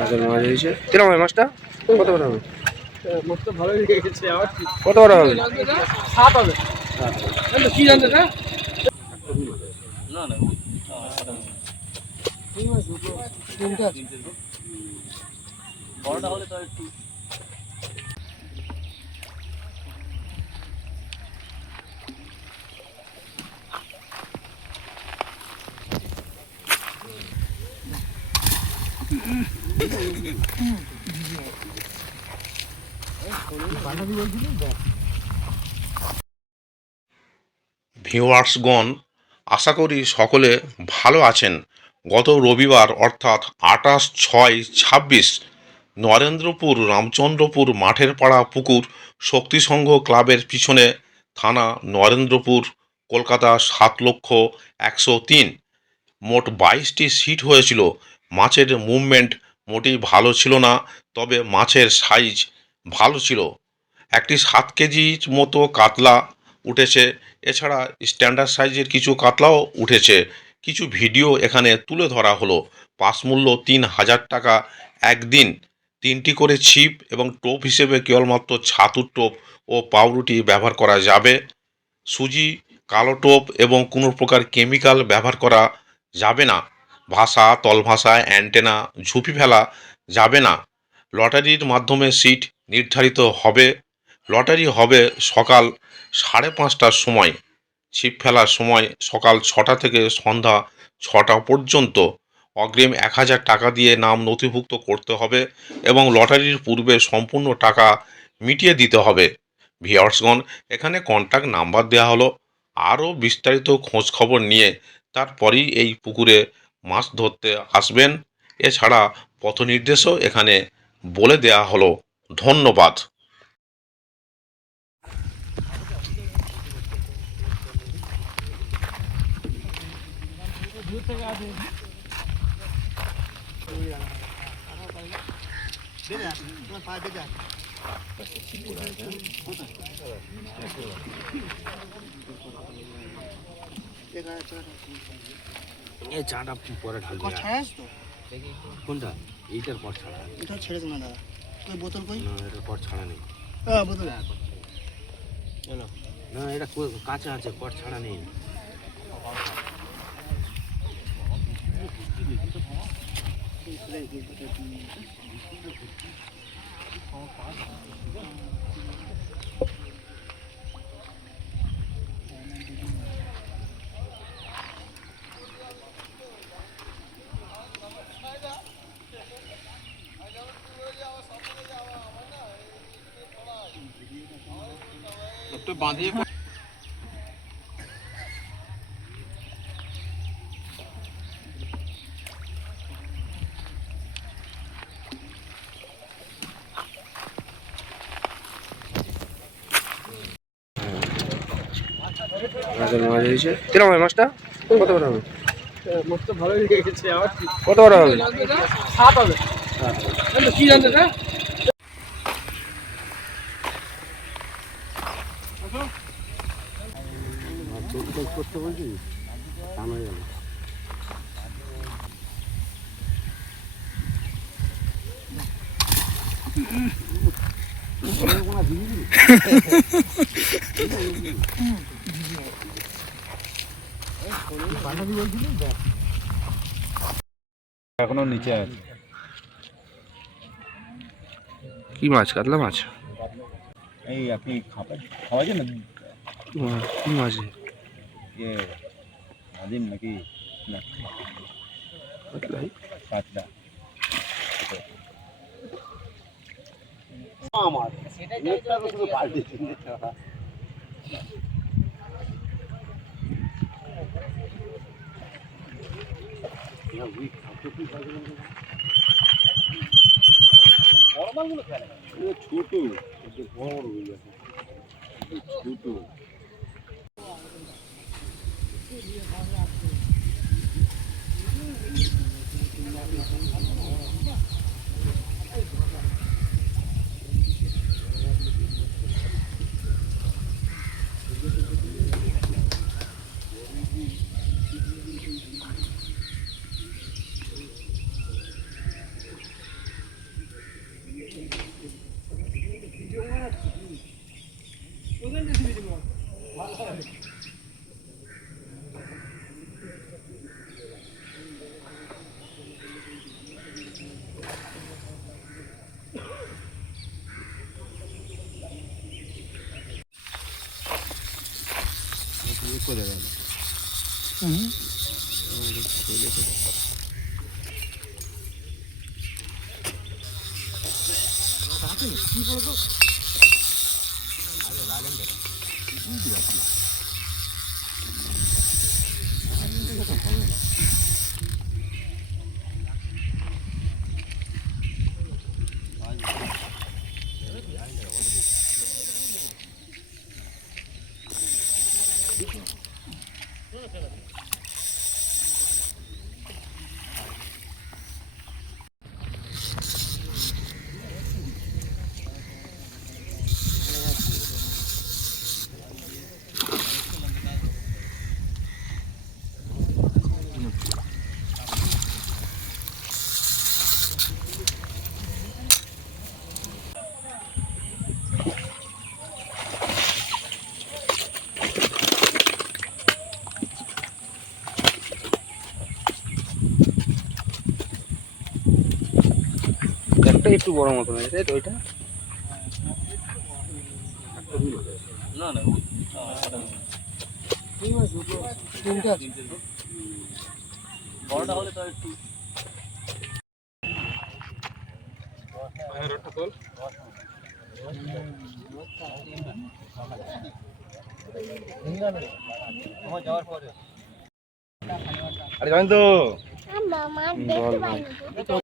মাছের মাছ হয়েছে কিরকম হবে মাছটা? কত বড় হবে? মাছটা ভালোই লেগেছে। আবার কত বড় হবে? 7 হবে। কি জানতে না? না না বড়টা হলে তো একটু ভিউয়ার্সগণ, আশা করি সকলে ভালো আছেন। গত রবিবার অর্থাৎ 28/6/26 নরেন্দ্রপুর রামচন্দ্রপুর মাঠের পাড়া পুকুর শক্তিসংঘ ক্লাবের পিছনে, থানা নরেন্দ্রপুর, কলকাতা 7,01,03, মোট 22টি সিট হয়েছিল। মাছের মুভমেন্ট মোটেই ভালো ছিল না, তবে মাছের সাইজ ভালো ছিল। একটি 7 কেজির মতো কাতলা উঠেছে, এছাড়া স্ট্যান্ডার্ড সাইজের কিছু কাতলাও উঠেছে। কিছু ভিডিও এখানে তুলে ধরা হলো। পাস মূল্য 3,000 টাকা একদিন। 3টি করে ছিপ এবং টোপ হিসেবে কেবলমাত্র ছাতুর টোপ ও পাউরুটি ব্যবহার করা যাবে। সুজি, কালো টোপ এবং কোনো প্রকার কেমিক্যাল ব্যবহার করা যাবে না। ভাষা, তলভাষা, অ্যান্টেনা, ঝুপি ফেলা যাবে না। লটারির মাধ্যমে সিট নির্ধারিত হবে। লটারি হবে সকাল 5:30টার সময়। ছিপ ফেলার সময় সকাল 6টা থেকে সন্ধ্যা 6টা পর্যন্ত। অগ্রিম 1,000 টাকা দিয়ে নাম নথিভুক্ত করতে হবে এবং লটারির পূর্বে সম্পূর্ণ টাকা মিটিয়ে দিতে হবে। ভিউয়ার্সগণ, এখানে কন্ট্যাক্ট নাম্বার দেওয়া হলো। আরও বিস্তারিত খোঁজ খবর নিয়ে তারপরেই এই পুকুরে মাছ ধরতে আসবেন। এছাড়া পথ নির্দেশও এখানে বলে দেওয়া হলো। ধন্যবাদ। এই চাটা পরে ঢালবি। কোনটা? এইটার পর ছাড়া। এটা ছেড়ে দাও না দাদা। তুই বোতল কই? না, এটার পর ছাড়া নেই। হ্যাঁ বোতল। চলো। না, এটা কাঁচা আছে, পর ছাড়া নেই। তো বাঁধিয়ে মাছের মাছ হয়েছে কিরকম হবে মাছটা? কত বড় হবে? মাছটা ভালোই লেগেছে। আবার কত বড় হবে? 7 হবে। কি জানতে না? করতে বলছি কাম হয়ে গেল। এখনো নিচে আছে। কি মাছ? কাতলা মাছ? এই আপনি খাওয়াছেন না? কি মাছ? ইয়ে নাদিম নাকি না কাতলাই। কাতলা। আমার নেটটা তো শুধু পাল্টেছে। বড় মাছগুলো খেলে ছোট, বড় বড় হয়ে গেছে ছোট। করে গেল একটা একটু বড় মতন আছে তাই তো ওইটা না না বড়টা হলে তো একটু আরে জানেন তো মামা দেখতে পাইনি তো